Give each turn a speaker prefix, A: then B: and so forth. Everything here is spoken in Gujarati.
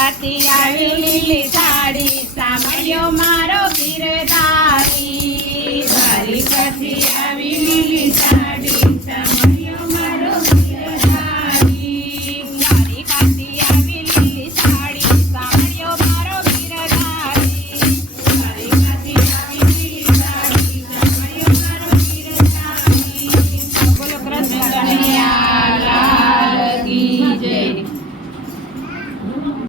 A: ગાતી આવી લીલી સાડી સાંભળ્યો મારા